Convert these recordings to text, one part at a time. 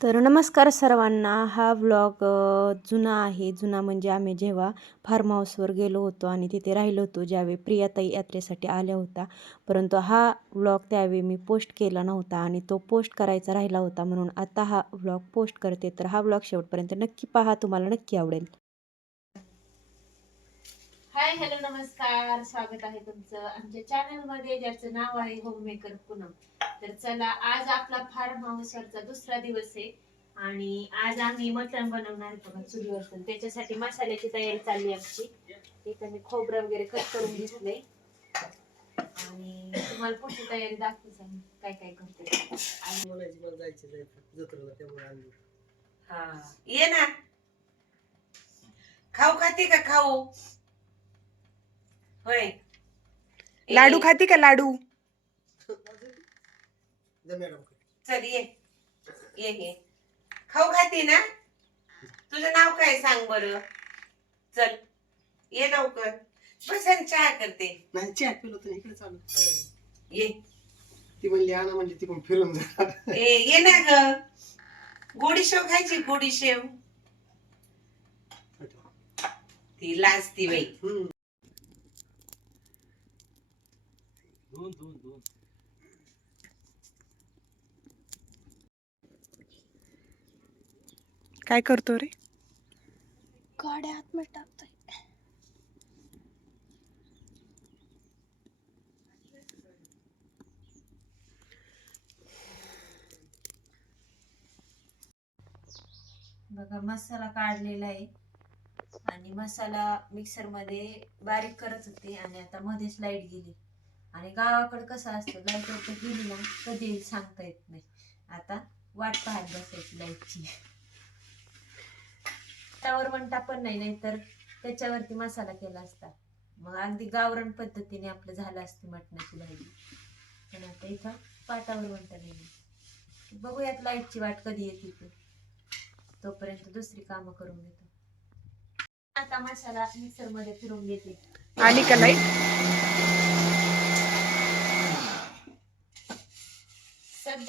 तर नमस्कार सर्वांना. हा व्लॉग जुना आहे. जुना म्हणजे आम्ही जेव्हा फार्म हाऊसवर गेलो होतो आणि तिथे राहिलो होतो ज्यावेळी प्रियाताई यात्रेसाठी आल्या होता परंतु हा व्लॉग त्यावेळी मी पोस्ट केला नव्हता आणि तो पोस्ट करायचा राहिला होता म्हणून आता हा व्लॉग पोस्ट करते. तर हा व्लॉग शेवटपर्यंत नक्की पहा तुम्हाला नक्की आवडेल. हाय हॅलो नमस्कार. स्वागत आहे तुमचं आमच्या चॅनलमध्ये ज्याचं नाव आहे होम मेकर पूनम तर चला आज आपला फार्म हाऊसवरचा दुसरा दिवस आहे. आणि आज आम्ही मटण बनवणार आहे बघा चुलीवर त्याच्यासाठी मसाल्याची तयारी चालली आहे आमची. इथं मी खोबरं वगैरे कट करून घेतले आणि तुम्हाला पुढची तयारी दाखवते आम्ही काय काय करते? हा. ये ना. खाऊ खाते का खाऊ? होय. लाडू खाती का लाडू? जा मॅडम. चल ये. ये ये. खाऊ खाते ना? तुझं नाव काय सांग बर? चल ये लवकर. बस आणि चहा करते. नाही चहा पिलो तर इकडे चालू. ये. ती म्हणली आणा म्हणजे ती पण फिरून जा ए ये ना ग. गोडी शेव खायची गोडी शेव. ती लाजती बाई. हम्म. दोन दोन दोन. काय करतो रे? गाड्या आतमध्ये टाकतोय. बघा मसाला काढलेला आहे. आणि मसाला मिक्सरमध्ये बारीक करत होते आणि आता मध्येच लाइट गेली. आणि गावाकडे कसं असतं लाइट गेली ना कधी सांगता येत नाही. आता वाट पाहत बसायची लाईटची. त्यावर वंटा पण नाही नाहीतर त्याच्यावरती मसाला केला असता. मग अगदी गावरण पद्धतीने आपलं झालं असते मटणाची भाजी. पण आता इथं पाटावर म्हणता नाही बघूयात लाईटची वाट कधी येते ते. तोपर्यंत दुसरी कामं करून घेतो. आता मसाला मिक्सरमध्ये घेते. आली का लाइट?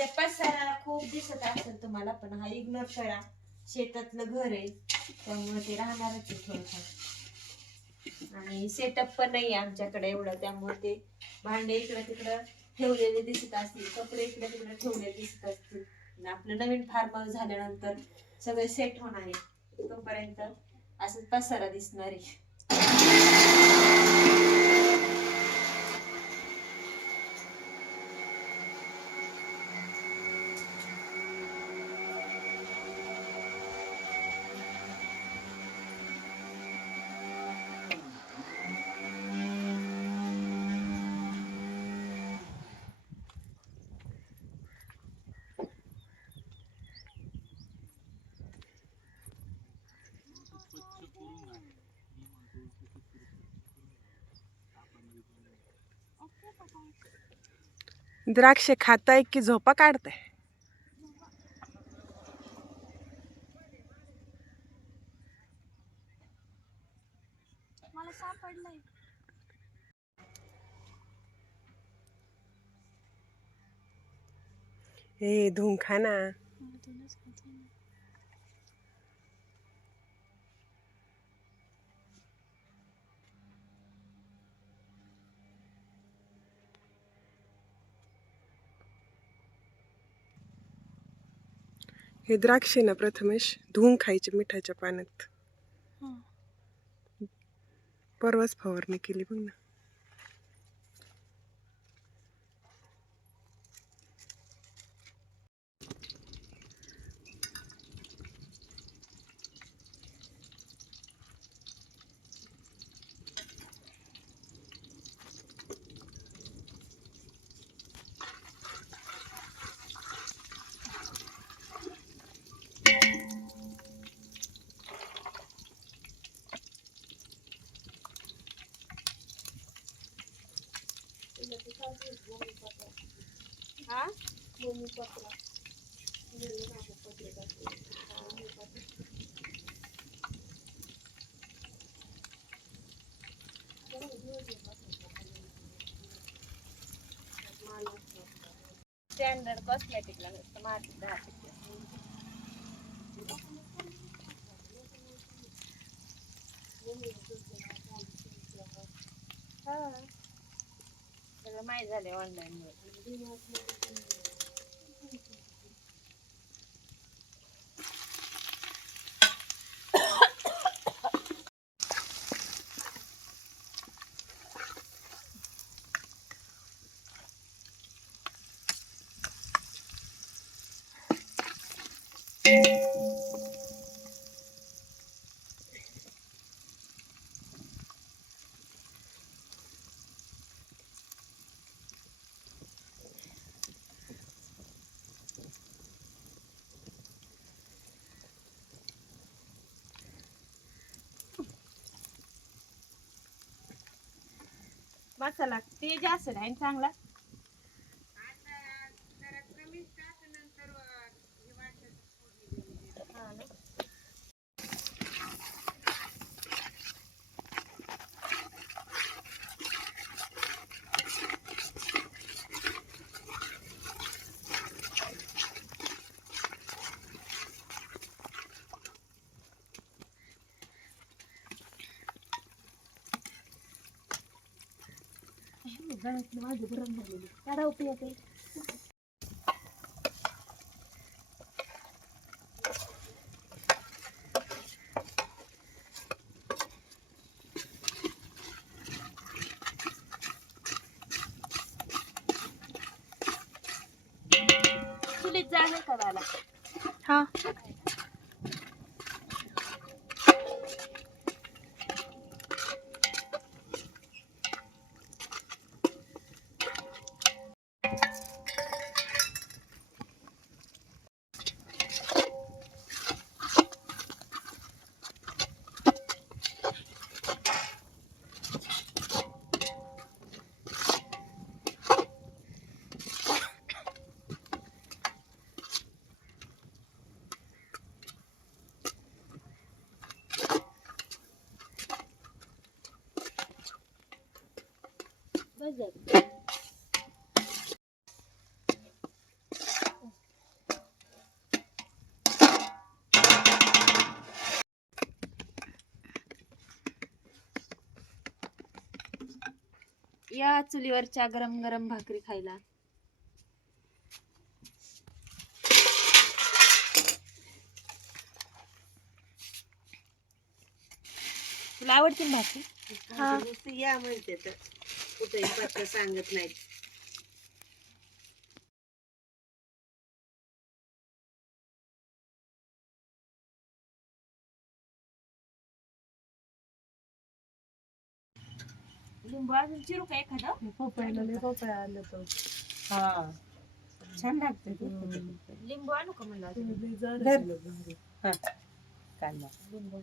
सध्या पसारा खूप दिसत असेल तुम्हाला पण हा इग्नोर करा. शेतातलं घर आहे त्यामुळे ते राहणारच आहे थोडंफार. आणि सेटअप पण नाही आमच्याकडे एवढं त्यामुळे ते भांडे इकडं तिकडं ठेवलेले दिसत असतील कपडे इकडे तिकडे ठेवलेले दिसत असतील. आपलं नवीन फार्म हाऊस झाल्यानंतर सगळे सेट होणार आहे. तोपर्यंत असं पसारा दिसणार आहे. द्राक्ष खाताय की झोपा काढताय? मला सापडलंय. ए धुवून खा ना मधूनच खाते मी. हे द्राक्ष ना प्रथमेश धुवून खायचे मिठाच्या पाण्यात. परवाच फवारणी केली बघ ना स्टँडर्ड कॉस्मेटिकला नसतं मार्केट दहा टक्के सगळं माहीत झालंय ऑनलाईन मसाला ते जास्त राहील चांगला. काढा उपयोग आहे चुलीत जागा करायला. हा. झालं. या चुलीवरच्या गरम गरम भाकरी खायला तुला आवडतील भाकरी हा. या म्हणते तर कुठेही पत्ता सांगत नाहीत. लिंबू अजून चिरू का एखादं? पोपळीला लय पोपळ्या आल्या तर. हा. छान लागते लिंबू आणू का म्हणलं अजून? लय. कांदा लिंबू.